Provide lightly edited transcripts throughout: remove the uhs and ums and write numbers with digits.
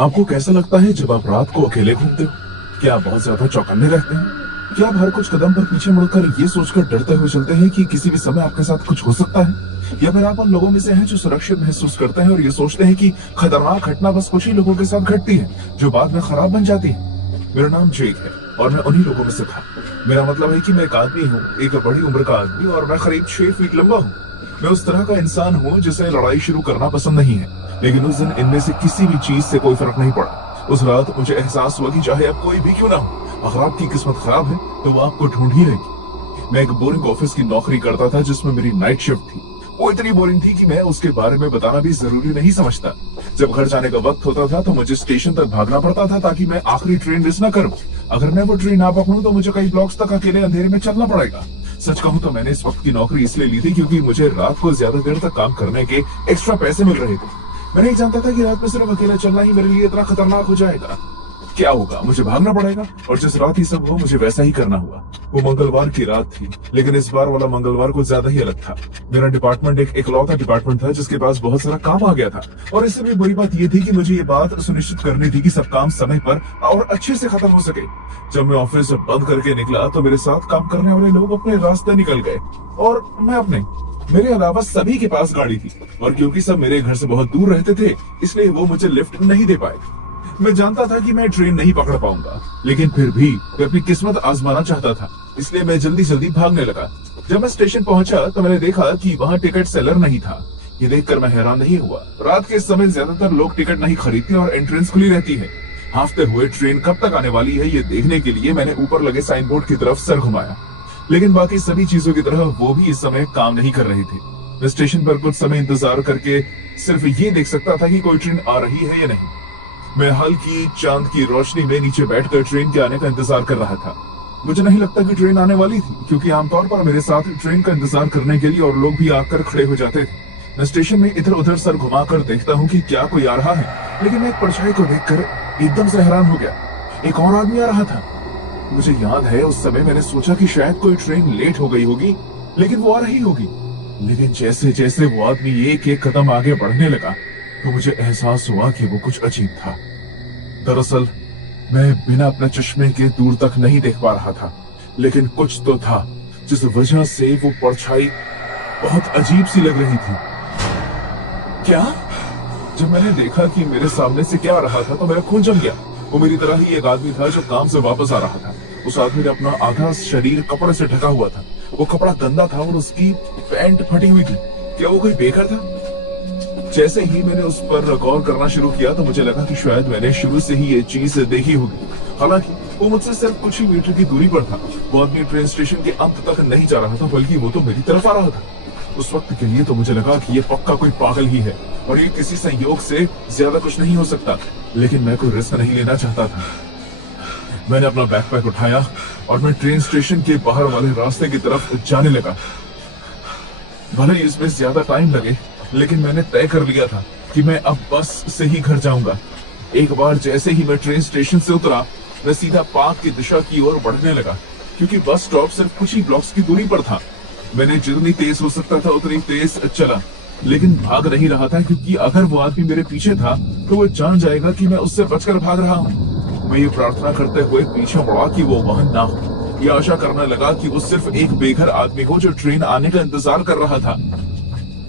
आपको कैसा लगता है जब आप रात को अकेले घूमते हो? क्या आप बहुत ज्यादा चौकन्ने रहते हैं? क्या आप हर कुछ कदम पर पीछे मुड़कर ये सोचकर डरते हुए चलते हैं कि किसी भी समय आपके साथ कुछ हो सकता है? या फिर आप उन लोगों में से हैं जो सुरक्षित महसूस करते हैं और ये सोचते हैं कि खतरनाक घटना बस कुछ ही लोगों के साथ घटती है जो बाद में खराब बन जाती है? मेरा नाम जेक है और मैं उन्हीं लोगों में से था। मेरा मतलब है कि मैं एक आदमी हूँ, एक बड़ी उम्र का आदमी, और मैं करीब 6 फीट लंबा हूँ। मैं उस तरह का इंसान हूँ जिसे लड़ाई शुरू करना पसंद नहीं है, लेकिन उस दिन इनमें से किसी भी चीज से कोई फर्क नहीं पड़ा। उस रात मुझे एहसास हुआ कि चाहे अब कोई भी क्यों ना हो, अगर आपकी किस्मत खराब है तो वो आपको ढूंढ ही लेगी। मैं एक बोरिंग ऑफिस की नौकरी करता था जिसमें मेरी नाइट शिफ्ट थी। वो इतनी बोरिंग थी कि मैं उसके बारे में बताना भी जरूरी नहीं समझता। जब घर जाने का वक्त होता था तो मुझे स्टेशन तक भागना पड़ता था ताकि मैं आखिरी ट्रेन मिस न करूं। अगर मैं वो ट्रेन ना पकड़ूं तो मुझे कई ब्लॉक्स तक अकेले अंधेरे में चलना पड़ेगा। सच कहूं तो मैंने इस वक्त की नौकरी इसलिए ली थी क्योंकि मुझे रात को ज्यादा देर तक काम करने के एक्स्ट्रा पैसे मिल रहे थे। मैं नहीं जानता था कि रात में सिर्फ अकेला चलना ही मेरे लिए इतना खतरनाक हो जाएगा। क्या होगा, मुझे भागना पड़ेगा, और जिस रात ही सब हो मुझे वैसा ही करना हुआ। वो मंगलवार की रात थी, लेकिन इस बार वाला मंगलवार कुछ ज्यादा ही अलग था। मेरा डिपार्टमेंट एक इकलौता डिपार्टमेंट था जिसके पास बहुत सारा काम आ गया था, और इससे भी बुरी बात यह थी कि मुझे ये बात सुनिश्चित करनी थी कि सब काम समय पर और अच्छे से खत्म हो सके। जब मैं ऑफिस बंद करके निकला तो मेरे साथ काम करने वाले लोग अपने रास्ते निकल गए और मैं अपने। मेरे अलावा सभी के पास गाड़ी थी, और क्योंकि सब मेरे घर से बहुत दूर रहते थे इसलिए वो मुझे लिफ्ट नहीं दे पाए। मैं जानता था कि मैं ट्रेन नहीं पकड़ पाऊंगा, लेकिन फिर भी मैं अपनी किस्मत आजमाना चाहता था, इसलिए मैं जल्दी जल्दी भागने लगा। जब मैं स्टेशन पहुंचा तो मैंने देखा कि वहां टिकट सेलर नहीं था। ये देखकर मैं हैरान नहीं हुआ। रात के समय ज्यादातर लोग टिकट नहीं खरीदते और एंट्रेंस खुली रहती है। हाफते हुए ट्रेन कब तक आने वाली है ये देखने के लिए मैंने ऊपर लगे साइन बोर्ड की तरफ सर घुमाया, लेकिन बाकी सभी चीजों की तरह वो भी इस समय काम नहीं कर रही थी। मैं स्टेशन पर कुछ समय इंतजार करके सिर्फ ये देख सकता था कि कोई ट्रेन आ रही है या नहीं। मैं हल्की चांद की रोशनी में नीचे बैठकर ट्रेन के आने का इंतजार कर रहा था। मुझे नहीं लगता कि ट्रेन आने वाली थी, क्योंकि आमतौर पर मेरे साथ ट्रेन का इंतजार करने के लिए और लोग भी आकर खड़े हो जाते थे। मैं स्टेशन में इधर उधर सर घुमाकर देखता हूँ कि क्या कोई आ रहा है, लेकिन मैं एक परछाई को देखकर एकदम से हैरान हो गया। एक और आदमी आ रहा था। मुझे याद है उस समय मैंने सोचा कि शायद कोई ट्रेन लेट हो गई होगी, लेकिन वो आ रही होगी। लेकिन जैसे जैसे वो आदमी एक एक कदम आगे बढ़ने लगा तो मुझे एहसास हुआ कि वो कुछ अजीब था। दरअसल मैं बिना अपने चश्मे के दूर तक नहीं देख पा रहा था, लेकिन कुछ तो था जिस वजह से वो परछाई बहुत अजीब सी लग रही थी। क्या? जब मैंने देखा कि मेरे सामने से क्या आ रहा था तो मेरा खून जम गया। वो मेरी तरह ही एक आदमी था जो काम से वापस आ रहा था। उस आदमी ने अपना आधा शरीर कपड़े से ढका हुआ था। वो कपड़ा गंदा था और उसकी पैंट फटी हुई थी। क्या वो कोई बेघर था? जैसे ही मैंने उस पर गौर करना शुरू किया तो मुझे लगा कि शायद मैंने शुरू से ही ये चीज देखी होगी। हालांकि वो मुझसे सिर्फ कुछ ही मीटर की दूरी पर था। वो आदमी ट्रेन स्टेशन के अंत तक नहीं जा रहा था, बल्कि वो तो मेरी तरफ आ रहा था। उस वक्त के लिए तो मुझे लगा कि ये पक्का कोई पागल ही है और ये किसी संयोग से ज्यादा कुछ नहीं हो सकता, लेकिन मैं कोई रिस्क नहीं लेना चाहता था। मैंने अपना बैकपैक उठाया और मैं ट्रेन स्टेशन के बाहर वाले रास्ते की तरफ जाने लगा। भले ही इसमें ज्यादा टाइम लगे, लेकिन मैंने तय कर लिया था कि मैं अब बस से ही घर जाऊंगा। एक बार जैसे ही मैं ट्रेन स्टेशन से उतरा, मैं सीधा पार्क की दिशा की ओर बढ़ने लगा, क्योंकि बस स्टॉप सिर्फ कुछ ही ब्लॉक्स की दूरी पर था। मैंने जितनी तेज हो सकता था उतनी तेज चला, लेकिन भाग नहीं रहा था, क्योंकि अगर वो आदमी मेरे पीछे था तो वो जान जाएगा कि मैं उससे बचकर भाग रहा हूँ। मैं ये प्रार्थना करते हुए पीछे मुड़ा कि वो वहां ना हो। ये आशा करने लगा कि वो सिर्फ एक बेघर आदमी हो जो ट्रेन आने का इंतजार कर रहा था।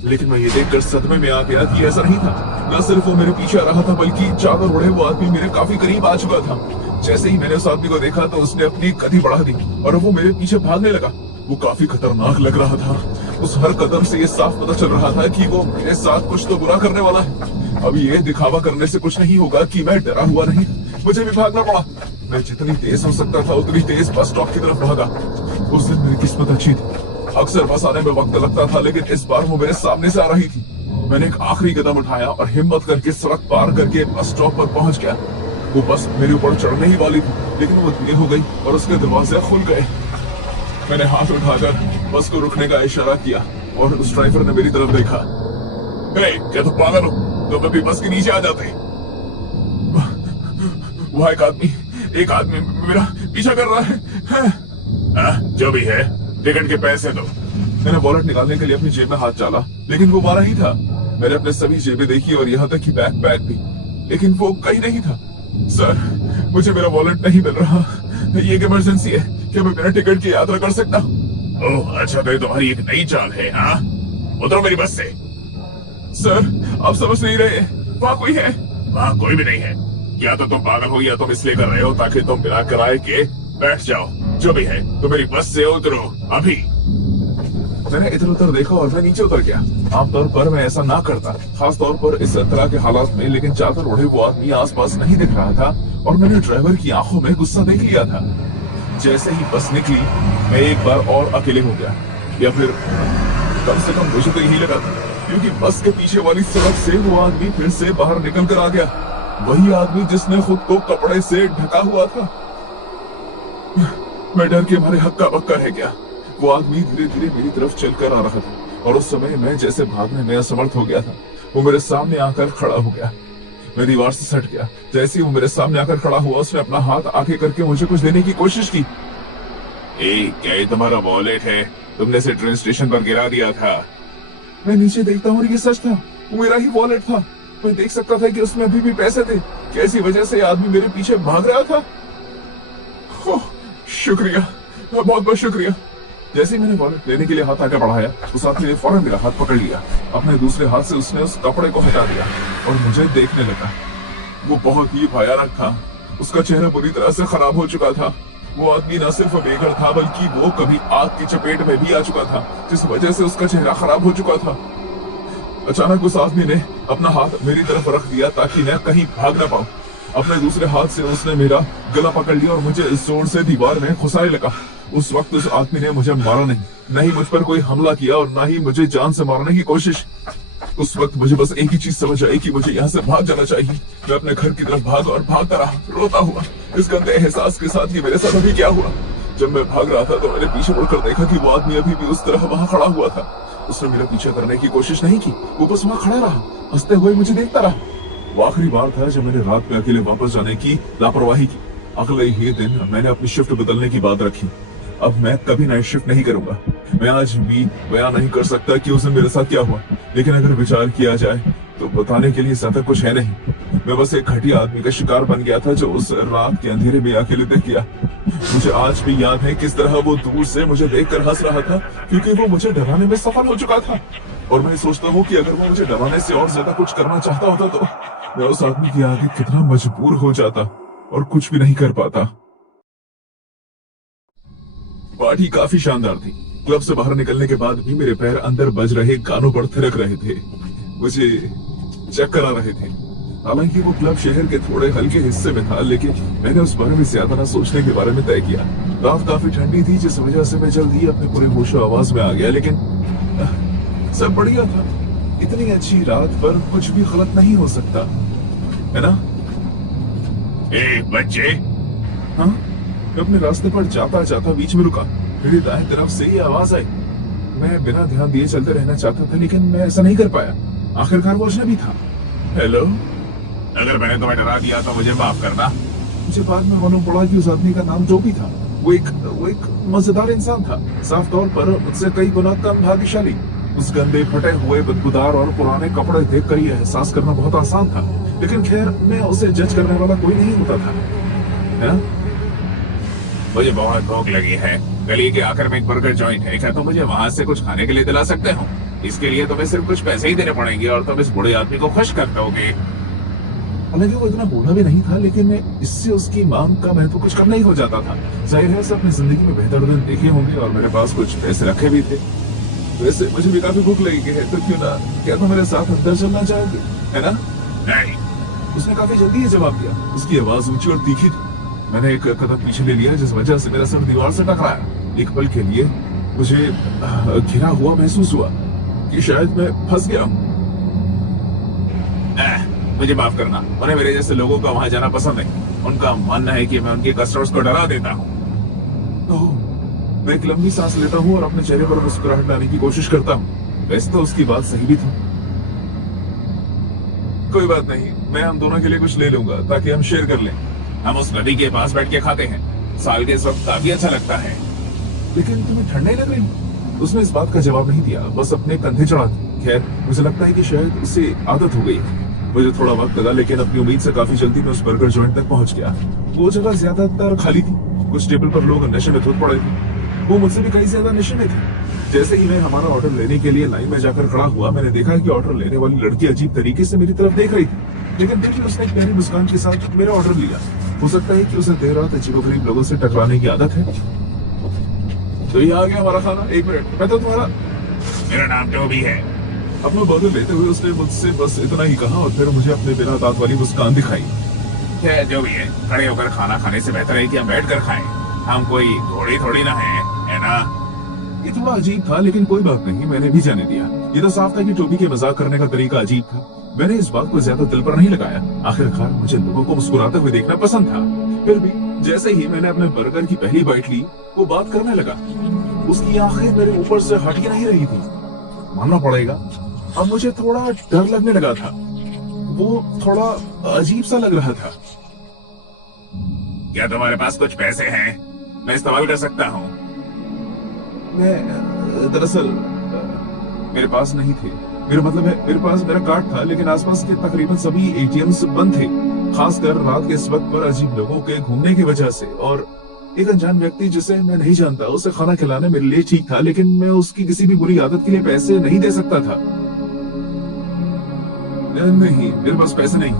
लेकिन मैं ये देखकर सदमे में आ गया कि ऐसा नहीं था। न सिर्फ वो मेरे पीछे आ रहा था, बल्कि चादर ओढ़े वो आदमी मेरे काफी करीब आ चुका था। जैसे ही मैंने उस आदमी को देखा तो उसने अपनी गति बढ़ा दी और वो मेरे पीछे भागने लगा। वो काफी खतरनाक लग रहा था। उस हर कदम से ये साफ पता चल रहा था कि वो मेरे साथ कुछ तो बुरा करने वाला है। अब ये दिखावा करने से कुछ नहीं होगा कि मैं डरा हुआ नहीं। मुझे भी भागना पड़ा। मैं जितनी तेज हो सकता था उतनी तेज बस स्टॉप की तरफ भागा। उस दिन मेरी किस्मत अच्छी थी। अक्सर बस आने में वक्त लगता था, लेकिन इस बार वो मेरे सामने से आ रही थी। मैंने एक आखिरी कदम उठाया और हिम्मत करके सड़क पार करके बस स्टॉप पर पहुंच गया। वो बस मेरे ऊपर चढ़ने ही वाली थी, लेकिन वो धीरे हो गई और उसके दरवाजे खुल गए। मैंने हाथ उठाकर बस को रुकने का इशारा किया और उस ड्राइवर ने मेरी तरफ देखा। क्या तुम पागल हो? तुम अभी बस के नीचे आ जाते। वहाँ एक आदमी मेरा पीछा कर रहा है। जो भी है, टिकट के पैसे दो। मैंने वॉलेट निकालने के लिए अपनी जेब में हाथ डाला, लेकिन वो बारह ही था। मैंने अपने सभी जेबें देखी और यहाँ तक कि बैकपैक भी। लेकिन वो कहीं नहीं था। सर, मुझे मेरा वॉलेट नहीं मिल रहा। ये एक इमरजेंसी है, क्या मैं बिना टिकट की यात्रा कर सकता हूँ? ओह अच्छा, तो ये तुम्हारी एक नई चाल है। हाँ, उतरो मेरी बस से। सर, आप समझ नहीं रहे, वहाँ कोई है। वहाँ कोई भी नहीं है। या तो तुम पागल हो या तुम इसलिए कर रहे हो ताकि तुम बिना किराए के बैठ जाओ। जो भी है, तो मेरी बस से उतरो अभी। मैंने इधर उधर देखा और मैं नीचे उतर गया। आमतौर पर मैं ऐसा ना करता, खास तौर पर इस तरह के हालात में, लेकिन चादर ओढ़े वो आदमी आसपास नहीं दिख रहा था और मैंने ड्राइवर की आंखों में गुस्सा देख लिया था। जैसे ही बस निकली, मैं एक बार और अकेले हो गया, या फिर कम से कम मुझे तो यही लगा था, क्योंकि बस के पीछे वाली सड़क से वो आदमी फिर से बाहर निकल कर आ गया। वही आदमी जिसने खुद को कपड़े से ढका हुआ था। मैं डर के मारे हक्का बक्का रह गया। वो आदमी धीरे धीरे मेरी तरफ चलकर आ रहा था और उस समय मैं जैसे भागने में असमर्थ हो गया था। वो मेरे सामने आकर खड़ा हो गया। मैं दीवार से सट गया। जैसे ही वो मेरे सामने आकर खड़ा हुआ, उसने अपना हाथ आगे करके मुझे कुछ देने की कोशिश की। क्या ये तुम्हारा वॉलेट है? तुमने इसे ट्रेन स्टेशन पर गिरा दिया था। मैं नीचे देखता हूँ और ये सच था, वो मेरा ही वॉलेट था। मैं देख सकता था कि उसमें अभी भी पैसे थे। कैसी वजह से आदमी मेरे पीछे भाग रहा था? शुक्रिया, बहुत बहुत शुक्रिया। जैसे ही मैंने वॉलेट लेने के लिए हाथ आगे बढ़ाया, उस आदमी ने फौरन मेरा हाथ पकड़ लिया। अपने दूसरे हाथ से उसने उस कपड़े को हटा दिया और मुझे देखने लगा। वो बहुत ही भयानक था। उसका चेहरा बुरी तरह से खराब हो चुका था। वो आदमी न सिर्फ बेघर था, बल्कि वो कभी आग की चपेट में भी आ चुका था, जिस वजह से उसका चेहरा खराब हो चुका था। अचानक उस आदमी ने अपना हाथ मेरी तरफ रख दिया ताकि मैं कहीं भाग ना पाऊं। अपने दूसरे हाथ से उसने मेरा गला पकड़ लिया और मुझे इस जोर से दीवार में घुसाने लगा। उस वक्त उस आदमी ने मुझे मारा नहीं, न ही मुझ पर कोई हमला किया और न ही मुझे जान से मारने की कोशिश। उस वक्त मुझे बस एक ही चीज समझ आई कि मुझे यहाँ से भाग जाना चाहिए। मैं अपने घर की तरफ भागा और भागता रहा, रोता हुआ, इस गंदे एहसास के साथ कि मेरे साथ अभी क्या हुआ। जब मैं भाग रहा था तो मैंने पीछे मुड़कर देखा कि वो आदमी अभी भी उस तरह वहां खड़ा हुआ था। उसने मेरा पीछा करने की कोशिश नहीं की, वो बस वहां खड़ा रहा, हंसते हुए मुझे देखता रहा। वो आखिरी बार था जब मैंने रात में अकेले वापस जाने की लापरवाही की। अगले ही दिन मैंने अपनी शिफ्ट बदलने की बात रखी। अब मैं कभी नाइट शिफ्ट नहीं करूंगा। मैं आज भी बयान नहीं कर सकता कि उस दिन मेरे साथ क्या हुआ, लेकिन अगर विचार किया जाए तो बताने के लिए ज्यादा कुछ है नहीं। मैं बस एक घटिया आदमी का शिकार बन गया था जो उस रात के अंधेरे में अकेले देख गया। मुझे आज भी याद है किस तरह वो दूर से मुझे देखकर हंस रहा था, क्योंकि वो मुझे डराने में सफल हो चुका था। और मैं सोचता हूँ कि अगर वो मुझे डराने से और ज्यादा कुछ करना चाहता होता तो मैं उस आदमी के आगे कितना मजबूर हो जाता और कुछ भी नहीं कर पाता। पार्टी काफी शानदार थी। क्लब से बाहर निकलने के बाद भी मेरे पैर अंदर बज रहे गानों पर थिरक रहे थे। मुझे चक्कर आ रहे थे। हालांकि वो क्लब शहर के थोड़े हल्के हिस्से में था, लेकिन मैंने उस बारे में ज्यादा न सोचने के बारे में तय किया। रात काफी ठंडी थी, जिस वजह से मैं जल्द ही अपने पूरे होशो आवाज में आ गया, लेकिन सब बढ़िया था। इतनी अच्छी रात पर कुछ भी गलत नहीं हो सकता, है ना? बच्चे। हाँ, मैं अपने रास्ते पर जाता जाता बीच में रुका। मेरी दाएं तरफ से ये आवाज आई। मैं बिना ध्यान दिए चलते रहना चाहता था, लेकिन मैं ऐसा नहीं कर पाया। आखिरकार वो अजनबी था। हेलो, अगर मैंने तुम्हें डरा दिया तो मुझे माफ करना। मुझे बाद में मालूम पड़ा कि उस आदमी का नाम जो भी था, वो एक मजेदार इंसान था। साफ तौर पर मुझसे कई गुना कम भाग्यशाली। उस गंदे, फटे हुए, बदबूदार और पुराने कपड़े देखकर यह एहसास करना बहुत आसान था, लेकिन खैर मैं उसे जज करने वाला कोई नहीं होता था, है ना? मुझे बहुत भूख लगी है। गली के आखिर में एक बर्गर जॉइंट है, क्या तुम मुझे वहाँ से कुछ खाने के लिए दिला सकते हो? इसके लिए तुम्हें सिर्फ कुछ पैसे ही देने पड़ेंगे और तुम इस बूढ़े आदमी को खुश कर दोगे। हालांकि वो इतना बूढ़ा भी नहीं था, लेकिन इससे उसकी मांग का महत्व कुछ कम नहीं हो जाता था। जाहिर है उसे अपनी जिंदगी में बेहतर दिन देखे होंगे और मेरे पास कुछ पैसे रखे भी थे। वैसे मुझे भी काफी भूख लगी है, तो क्यों ना, क्या तुम मेरे साथ अंदर चलना चाहोगे, है ना? नहीं। उसने काफी जल्दी ये जवाब दिया। उसकी आवाज ऊंची और तीखी थी। मैंने एक कदम पीछे ले लिया, जिस वजह से मेरा सर दीवार से टकराया। एक पल के लिए मुझे घिरा हुआ महसूस हुआ कि शायद मैं फंस गया हूँ। मुझे माफ करना, उन्हें मेरे जैसे लोगों का वहां जाना पसंद नहीं। उनका मानना है कि मैं उनके कस्टमर्स को डरा देता हूँ। मैं एक लंबी सांस लेता हूँ और अपने चेहरे पर मुस्कुराहट लाने की कोशिश करता हूँ। वैसे तो उसकी बात सही भी थी। कोई बात नहीं, मैं हम दोनों के लिए कुछ ले लूंगा ताकि हम शेयर कर लें। हम उस नदी के पास बैठ के खाते हैं। साल के इस वक्त काफी अच्छा लगता है। लेकिन तुम्हें ठंड नहीं लग रही? उसने इस बात का जवाब नहीं दिया, बस अपने कंधे चढ़ा दी। खैर, मुझे लगता है कि शायद उसे आदत हो गई। मुझे थोड़ा वक्त लगा, लेकिन अपनी उम्मीद से काफी जल्दी मैं उस बर्गर जॉइंट तक पहुंच गया। वो जगह ज्यादातर खाली थी, कुछ टेबल पर लोग नशे में धुत पड़े थे, वो मुझसे भी कहीं ज्यादा नशे में थे। जैसे ही मैं हमारा ऑर्डर लेने के लिए लाइन में जाकर खड़ा हुआ, मैंने देखा कि ऑर्डर लेने वाली लड़की अजीब तरीके से मेरी तरफ देख रही थी, लेकिन देखिए उसने एक प्यारी मुस्कान के साथ मेरा ऑर्डर लिया। हो सकता है कि उसे देर रात अजीबोगरीब लोगों से टकराने की आदत है। तो ये आ गया हमारा खाना। एक मिनट, मैं तो तुम्हारा। मेरा नाम टोबी है। अपना बर्गर लेते हुए उसने मुझसे बस इतना ही कहा और फिर मुझे अपने बिना दांत वाली मुस्कान दिखाई। क्या जो भी है, खड़े होकर खाना खाने से बेहतर है कि हम बैठ कर खाएं। हम कोई घोड़ी थोड़ी ना है ना? ये थोड़ा अजीब था, लेकिन कोई बात नहीं, मैंने भी जाने दिया। ये तो साफ था कि टोबी के मजाक करने का तरीका अजीब था। मैंने इस बात को ज्यादा दिल पर नहीं लगाया। आखिरकार मुझे लोगों को मुस्कुराते हुए देखना पसंद था। फिर भी जैसे ही मैंने अपने बर्गर की पहली बाइट ली, वो बात करने लगा। उसकी आंखें मेरे ऊपर से हट ही नहीं रही थी। मानना पड़ेगा, अब मुझे थोड़ा डर लगने लगा था। वो थोड़ा अजीब सा लग रहा था। क्या तुम्हारे पास कुछ पैसे हैं? मैं इस्तेमाल कर सकता हूँ। मैं दरअसल मेरे पास नहीं थे। मेरा मतलब है, मेरे पास मेरा कार्ड था, लेकिन आसपास के तकरीबन सभी एटीएम्स बंद थे, खासकर रात के इस वक्त पर अजीब लोगों के घूमने की वजह से। और एक अनजान व्यक्ति जिसे मैं नहीं जानता, उसे खाना खिलाना मेरे लिए ठीक था, लेकिन मैं उसकी किसी भी बुरी आदत के लिए पैसे नहीं दे सकता था। नहीं, मेरे पास पैसे नहीं।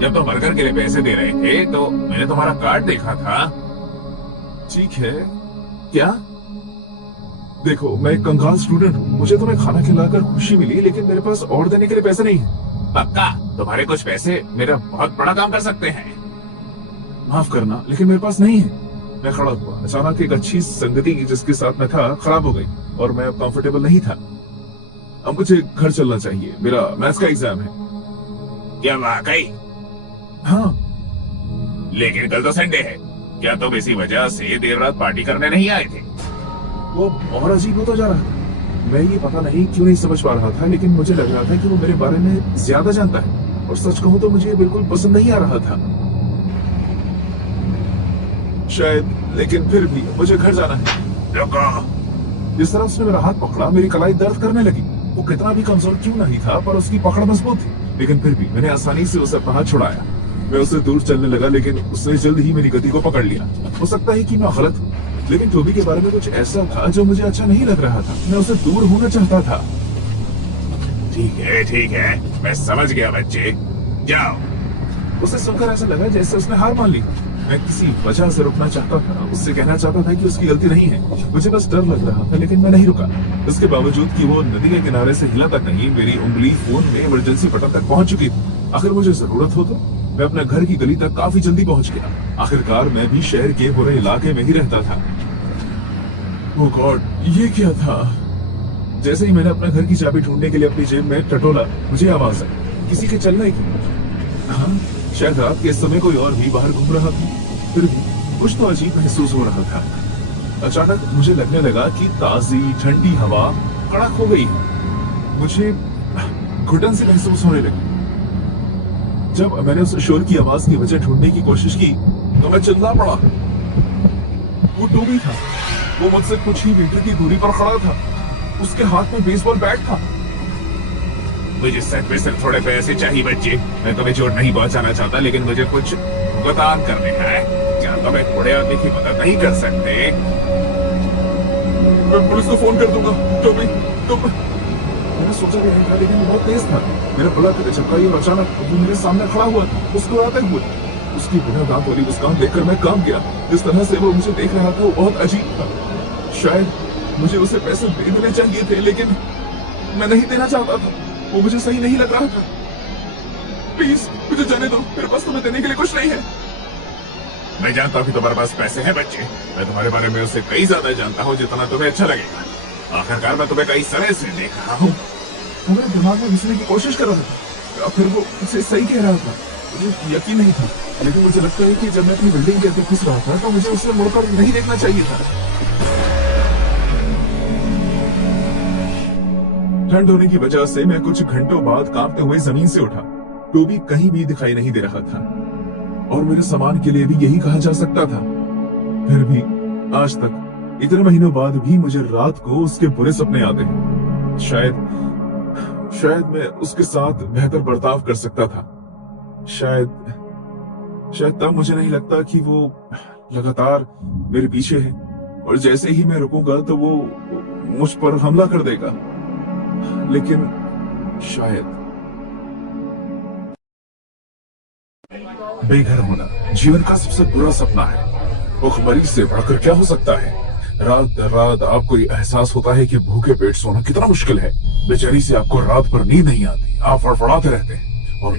जब तुम बर्गर के लिए पैसे दे रहे थे तो मैंने तुम्हारा कार्ड देखा था। ठीक है, क्या? देखो, मैं एक कंगाल स्टूडेंट हूँ, मुझे तुम्हें खाना खिलाकर खुशी मिली, लेकिन मेरे पास और देने के लिए पैसे नहीं है। पक्का? तुम्हारे कुछ पैसे मेरा बहुत बड़ा काम कर सकते हैं। माफ करना, लेकिन मेरे पास नहीं है। मैं खड़ा हुआ, अचानक एक अच्छी संगति जिसके साथ मैं था खराब हो गई और मैं अब कंफर्टेबल नहीं था। अब मुझे घर चलना चाहिए, मेरा मैथ्स का एग्जाम है। क्या वाकई? हाँ। लेकिन कल तो संडे है। क्या तुम इसी वजह से देर रात पार्टी करने नहीं आए थे? वो और अजीब होता जा रहा था। मैं ये पता नहीं क्यों नहीं समझ पा रहा था, लेकिन मुझे लग रहा था कि वो मेरे बारे में ज्यादा जानता है, और सच कहूं तो मुझे ये बिल्कुल पसंद नहीं आ रहा था शायद, लेकिन फिर भी मुझे घर जाना है। रुको। जिस तरह उसने मेरा हाथ पकड़ा, मेरी कलाई दर्द करने लगी। वो कितना भी कमजोर क्यों नहीं था, पर उसकी पकड़ मजबूत थी, लेकिन फिर भी मैंने आसानी से उसे अपना हाथ छुड़ाया। मैं उससे दूर चलने लगा, लेकिन उसने जल्द ही मेरी गति को पकड़ लिया। हो सकता है कि मैं गलत हूँ, लेकिन टोबी के बारे में कुछ ऐसा था जो मुझे अच्छा नहीं लग रहा था। मैं उससे दूर होना चाहता था। ठीक है, मैं समझ गया बच्चे, जाओ। उसे सुनकर ऐसा लगा जैसे उसने हार मान ली। मैं किसी वजह से रुकना चाहता था, उससे कहना चाहता था कि उसकी गलती नहीं है। मुझे बस डर लग रहा था, लेकिन मैं नहीं रुका। इसके बावजूद कि वो नदी के किनारे से हिला तक नहीं, मेरी उंगली फोन में इमरजेंसी बटन तक पहुंच चुकी थी। आखिर मुझे जरूरत हो तो मैं अपने घर की गली तक काफी जल्दी पहुंच गया। आखिरकार मैं भी शहर के बुरे इलाके में ही रहता था। ओह गॉड, ये क्या था? जैसे ही मैंने अपने घर की चाबी ढूंढने के लिए अपनी जेब में टटोला, मुझे आवाज आई किसी के चलने की। हाँ, शायद रात के इस समय कोई और भी बाहर घूम रहा था। फिर भी कुछ तो अजीब महसूस हो रहा था। अचानक मुझे लगने लगा कि ताजी ठंडी हवा कड़क हो गई है। मुझे घुटन से महसूस होने लगी। जब मैंने उस शोर की आवाज की वजह ढूंढने की कोशिश की तो मैं चिल्ला पड़ा। वो टोबी था। वो मुझसे कुछ ही मीटर की दूरी पर खड़ा था। उसके हाथ में बेसबॉल बैट था। मुझे सच में सिर्फ थोड़े पैसे चाहिए बच्चे। मैं तुम्हें चोट नहीं पहुंचाना चाहता, लेकिन मुझे कुछ भुगतान करने का है। क्या तुम एक बूढ़े आदमी की मदद नहीं कर सकते? मैं पुलिस को फोन कर दूंगा। टोबी, तुम। मैंने सोचा भी नहीं था, लेकिन वो बहुत तेज था। मेरा बड़ा कदम चपकाई और अचानक वो मेरे सामने खड़ा हुआ था, मुस्कुराते हुए। उसकी बिना दांत वाली मुस्कान देखकर मैं कांप गया। जिस तरह से वो मुझे देख रहा था वो बहुत अजीब था। शायद मुझे उसे पैसे दे देने चाहिए थे, लेकिन मैं नहीं देना चाहता था। वो मुझे सही नहीं लग रहा था। प्लीज मुझे जाने दो, मेरे पास तुम्हें देने के लिए कुछ नहीं है। मैं जानता हूँ कि तुम्हारे पास पैसे हैं बच्चे। मैं तुम्हारे बारे में उससे कई ज्यादा जानता हूँ, जितना तुम्हें अच्छा लगेगा। आखिरकार मैं तुम्हें कई समय से देख रहा हूँ। वो मेरे दिमाग में घुसने की कोशिश कर रहा था, फिर वो उसे सही कह रहा था। मुझे यकीन नहीं था, लेकिन मुझे लगता है कि जब मैं अपनी बिल्डिंग के अंदर घुस रहा था तो मुझे उसे मुड़कर नहीं देखना चाहिए था। ठंड होने की वजह से मैं कुछ घंटों बाद कांपते हुए जमीन से उठा। टोबी कहीं भी दिखाई नहीं दे रहा था, और मेरे सामान के लिए भी यही कहा जा सकता था। फिर भी आज तक इतने महीनों बाद भी मुझे रात को उसके बुरे सपने आते हैं। शायद मैं उसके साथ बेहतर बर्ताव कर सकता था। शायद शायद तब मुझे नहीं लगता कि वो लगातार मेरे पीछे है और जैसे ही मैं रुकूंगा तो वो मुझ पर हमला कर देगा। लेकिन शायद बेघर होना जीवन का सबसे बुरा सपना है। भूखमरी से बढ़कर क्या हो सकता है। रात दर रात आपको ये एहसास होता है कि भूखे पेट सोना कितना मुश्किल है। बेचारी से आपको रात पर नींद नहीं आती, आप फड़फड़ाते रहते हैं और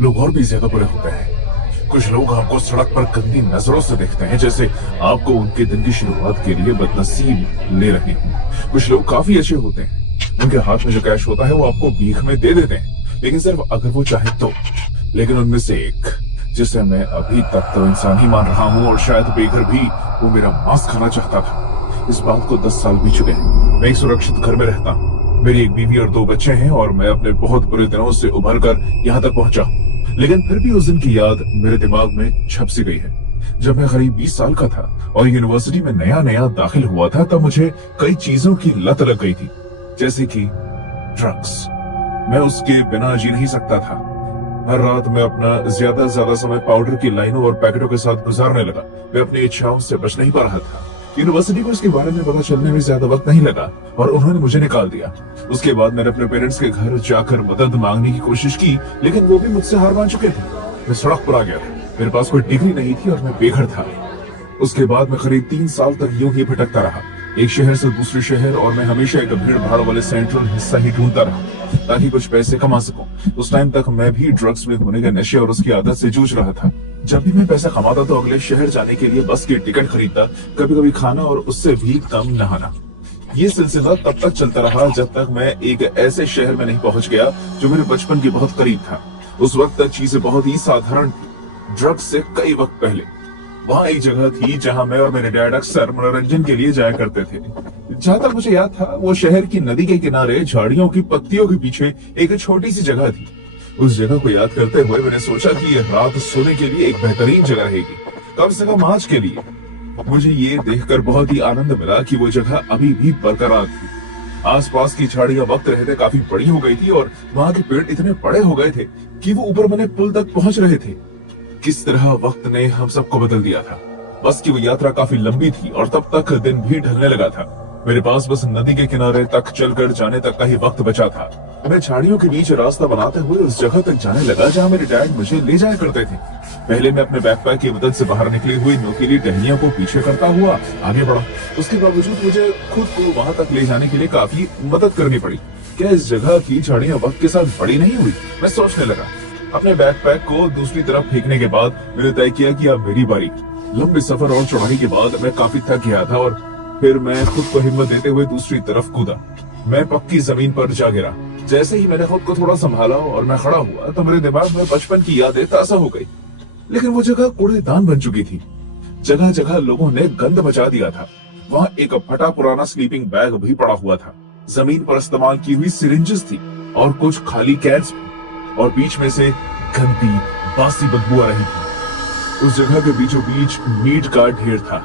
लोग और भी ज्यादा बुरे होते हैं। कुछ लोग आपको सड़क पर गंदी नजरों से देखते हैं, जैसे आपको उनके दिन की शुरुआत के लिए बदनसीब ले रहे हैं। कुछ लोग काफी अच्छे होते हैं, उनके हाथ में जो कैश होता है वो आपको भीख में दे देते हैं, लेकिन सिर्फ अगर वो चाहे तो। लेकिन उनमें से एक, जिसे मैं अभी तक तो इंसान ही मान रहा हूँ और शायद बेघर भी, वो मेरा मांस खाना चाहता था। इस बात को 10 साल बीत चुके हैं। मैं एक सुरक्षित घर में रहता हूँ, मेरी एक बीवी और 2 बच्चे हैं और मैं अपने बहुत बुरे दिनों से उभर कर यहाँ तक पहुंचा हूँ। लेकिन फिर भी उस दिन की याद मेरे दिमाग में छप सी गई है। जब मैं करीब 20 साल का था और यूनिवर्सिटी में नया दाखिल हुआ था, तब मुझे कई चीजों की लत लग गई थी, जैसे कि ड्रग्स। मैं उसके बिना जी नहीं सकता था। हर रात मैं अपना ज्यादा से ज्यादा समय पाउडर की लाइनों और पैकेटों के साथ गुजारने लगा। मैं अपनी इच्छाओं से बच नहीं पा रहा था। यूनिवर्सिटी को इसके बारे में पता चलने में ज्यादा वक्त नहीं लगा और उन्होंने मुझे निकाल दिया। उसके बाद मैंने अपने पेरेंट्स के घर जाकर मदद मांगने की कोशिश की, लेकिन वो भी मुझसे हार मान चुके थे। मैं सड़क पर आ गया था, मेरे पास कोई डिग्री नहीं थी और मैं बेघर था। उसके बाद मैं करीब 3 साल तक यूं ही भटकता रहा, एक शहर से दूसरे शहर, और मैं हमेशा एक भीड़ भाड़ वाले सेंट्रल हिस्सा ही ढूंढता रहा ताकि कुछ पैसे कमा सकूं। उस टाइम तक मैं भी ड्रग्स में होने के नशे और उसकी आदत से जूझ रहा था। जब भी मैं पैसा कमाता तो अगले शहर जाने के लिए बस की टिकट खरीदता, कभी कभी खाना और उससे भी कम नहाना। ये सिलसिला तब तक चलता रहा जब तक मैं एक ऐसे शहर में नहीं पहुंच गया जो मेरे बचपन के बहुत करीब था। उस वक्त तक चीजें बहुत ही साधारण थी। ड्रग्स से कई वक्त पहले वहाँ एक जगह थी जहाँ मैं और मेरे डैड अक्सर मनोरंजन के लिए जाया करते थे। जहाँ तक मुझे याद था, वो शहर की नदी के किनारे झाड़ियों की पत्तियों के पीछे एक छोटी सी जगह थी। उस जगह को याद करते हुए मैंने सोचा कि यह रात सोने के लिए एक बेहतरीन जगह रहेगी, कम से कम आज के लिए। मुझे ये देखकर बहुत ही आनंद मिला कि वो जगह अभी भी बरकरार थी। आसपास की झाड़ियां वक्त रहते काफी बड़ी हो गई थी और वहाँ के पेड़ इतने बड़े हो गए थे कि वो ऊपर बने पुल तक पहुंच रहे थे। किस तरह वक्त ने हम सबको बदल दिया था। बस की वो यात्रा काफी लंबी थी और तब तक दिन भी ढलने लगा था। मेरे पास बस नदी के किनारे तक चलकर जाने तक का ही वक्त बचा था। मैं झाड़ियों के बीच रास्ता बनाते हुए उस जगह तक जाने लगा जहाँ मेरे डैड मुझे ले जाया करते थे। पहले मैं अपने बैकपैक की मदद से बाहर निकली हुई नुकीली टहनियों को पीछे करता हुआ आगे बढ़ा। उसके बावजूद मुझे खुद को वहां तक ले जाने के लिए काफी मदद करनी पड़ी। क्या इस जगह की झाड़ियां वक्त के साथ बड़ी नहीं हुई? मैं सोचने लगा। अपने बैकपैक को दूसरी तरफ फेंकने के बाद मैंने तय किया कि अब मेरी बारी। लंबे सफर और चढ़ाई के बाद मैं काफी थक गया था और फिर मैं खुद को हिम्मत देते हुए दूसरी तरफ कूदा। मैं पक्की जमीन पर जा गिरा। जैसे ही मैंने खुद को थोड़ा संभाला और मैं खड़ा हुआ तो मेरे दिमाग में बचपन की यादें ताजा हो गई। लेकिन वो जगह कूड़ेदान बन चुकी थी। जगह जगह लोगों ने गंद मचा दिया था। वहाँ एक फटा पुराना स्लीपिंग बैग भी पड़ा हुआ था। जमीन पर इस्तेमाल की हुई सिरिंजेस थी और कुछ खाली कैंस भी, और बीच में से गंदी बासी बदबू आ रही थी। उस जगह के बीचों बीच मीट का ढेर था।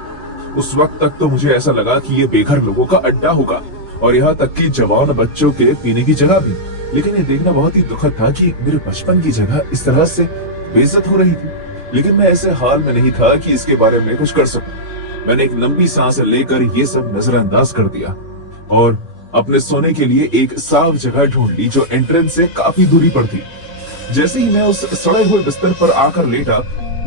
उस वक्त तक तो मुझे ऐसा लगा कि ये बेघर लोगों का अड्डा होगा और यहाँ तक कि जवान बच्चों के पीने की जगह भी। लेकिन ये देखना बहुत ही दुखद था कि मेरे बचपन की जगह इस तरह से बेइज्जत हो रही थी। लेकिन मैं ऐसे हाल में नहीं था कि इसके बारे में कुछ कर सकूं। मैंने एक लंबी सांस लेकर ये सब नजरअंदाज कर दिया और अपने सोने के लिए एक साफ जगह ढूंढ ली जो एंट्रेंस से काफी दूरी पर थी। जैसे ही मैं उस सड़े हुए बिस्तर पर आकर लेटा,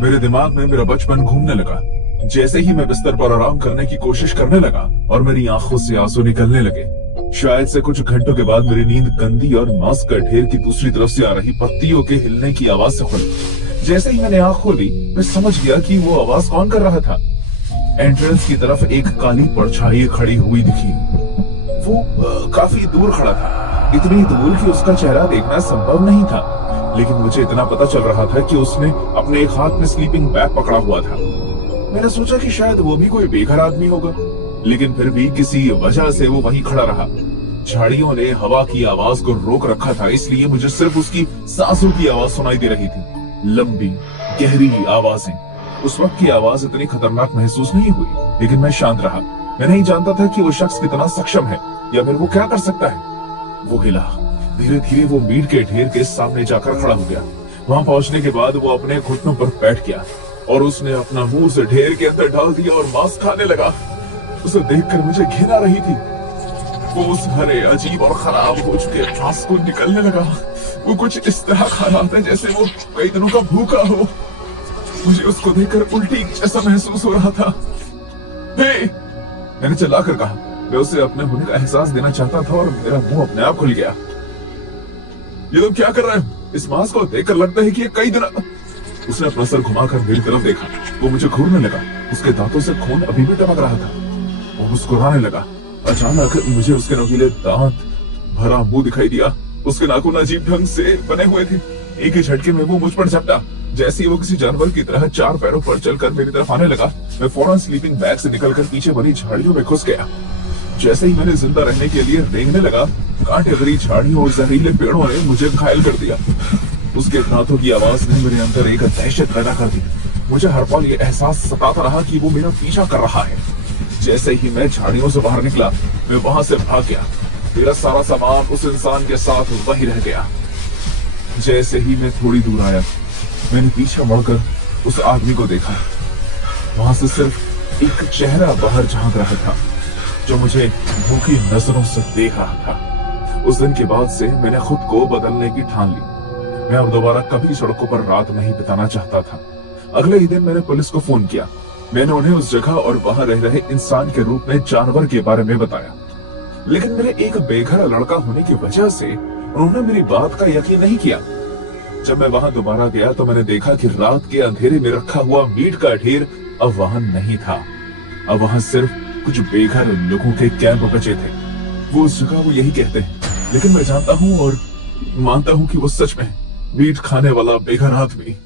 मेरे दिमाग में मेरा बचपन घूमने लगा। जैसे ही मैं बिस्तर पर आराम करने की कोशिश करने लगा और मेरी आंखों से आंसू निकलने लगे, शायद से कुछ घंटों के बाद मेरी नींद गंदी और मांस का ढेर की दूसरी तरफ से आ रही पत्तियों के हिलने की आवाज से खुली। जैसे ही मैंने आंख खोली, मैं समझ गया कि वो आवाज कौन कर रहा था। एंट्रेंस की तरफ एक काली परछाई खड़ी हुई दिखी। वो काफी दूर खड़ा था, इतनी दूर कि उसका चेहरा देखना संभव नहीं था। लेकिन मुझे इतना पता चल रहा था कि उसने अपने एक हाथ में स्लीपिंग बैग पकड़ा हुआ था। मैंने सोचा कि शायद वो भी कोई बेघर आदमी होगा, लेकिन फिर भी किसी वजह से वो वहीं खड़ा रहा। झाड़ियों ने हवा की आवाज को रोक रखा था, इसलिए मुझे सिर्फ उसकी सांसों की आवाज सुनाई दे रही थी। लंबी गहरी आवाजें। उस वक्त की आवाज इतनी खतरनाक महसूस नहीं हुई, लेकिन मैं शांत रहा। मैं नहीं जानता था कि वो शख्स कितना सक्षम है या फिर वो क्या कर सकता है। वो हिला, धीरे धीरे वो मीट के ढेर के सामने जाकर खड़ा हो गया। वहां पहुंचने के बाद वो अपने घुटनों पर बैठ गया और उसने अपना मुंह उस ढेर के अंदर डाल दिया और मांस खाने लगा। उसे देखकर मुझे घिन आ रही थी। वो उस हरे, अजीब और खराब हो चुके मांस को निकलने लगा। वो कुछ इस तरह खा रहा था जैसे वो कई दिनों का भूखा हो। मुझे उसको देखकर उल्टी जैसा महसूस हो रहा था। हे! मैंने चिल्लाकर कहा। मैं उसे अपने होने का एहसास देना चाहता था और मेरा मुंह अपने आप खुल गया। ये तुम क्या कर रहे हो? इस मांस को देखकर लगता है कि ये कई दिन। उसने अपना सर घुमाकर मेरी तरफ देखा। वो मुझे घूरने लगा। उसके दांतों से खून अभी भी टपक रहा था। वो मुस्कुराने लगा। अचानक मुझे उसके नुकीले दांत भरा मुंह दिखाई दिया। उसके नाखून अजीब ढंग से बने हुए थे। एक ही झटके में वो मुझ पर झपटा। जैसे ही वो किसी जानवर की तरह चार पैरों पर चलकर मेरी तरफ आने लगा, मैं फौरन स्लीपिंग बैग से निकलकर पीछे बनी झाड़ियों में घुस गया। जैसे ही मैंने जिंदा रहने के लिए रेंगने लगा, कांटे भरी झाड़ियों और जहरीले पेड़ों ने मुझे घायल कर दिया। उसके दांतों की आवाज ने मेरे अंदर एक दहशत पैदा कर दी। मुझे हर पल ये एहसास सताता रहा कि वो मेरा पीछा कर रहा है। जैसे ही मैं झाड़ियों से बाहर निकला, मैं वहां से भाग गया। मेरा सारा सामान उस इंसान के साथ वहीं रह गया। जैसे ही मैं थोड़ी दूर आया, मैंने पीछे मुड़कर उस आदमी को देखा। वहां से सिर्फ एक चेहरा बाहर झांक रहा था जो मुझे भूखी नजरों से देख रहा था। उस दिन के बाद से मैंने खुद को बदलने की ठान ली। मैं अब दोबारा कभी सड़कों पर रात नहीं बिताना चाहता था। अगले ही दिन मैंने पुलिस को फोन किया। मैंने उन्हें उस जगह और वहां रह रहे इंसान के रूप में जानवर के बारे में बताया, लेकिन मेरे एक बेघर लड़का होने की वजह से उन्होंने मेरी बात का यकीन नहीं किया। जब मैं वहां दोबारा गया तो मैंने देखा कि रात के अंधेरे में रखा हुआ मीट का ढेर अब वहां नहीं था। अब वहां सिर्फ कुछ बेघर लोगों के कैंप बचे थे। वो उस जगह वो यही कहते हैं, लेकिन मैं जानता हूं और मानता हूं कि वो सच में मीट खाने वाला बेघर आदमी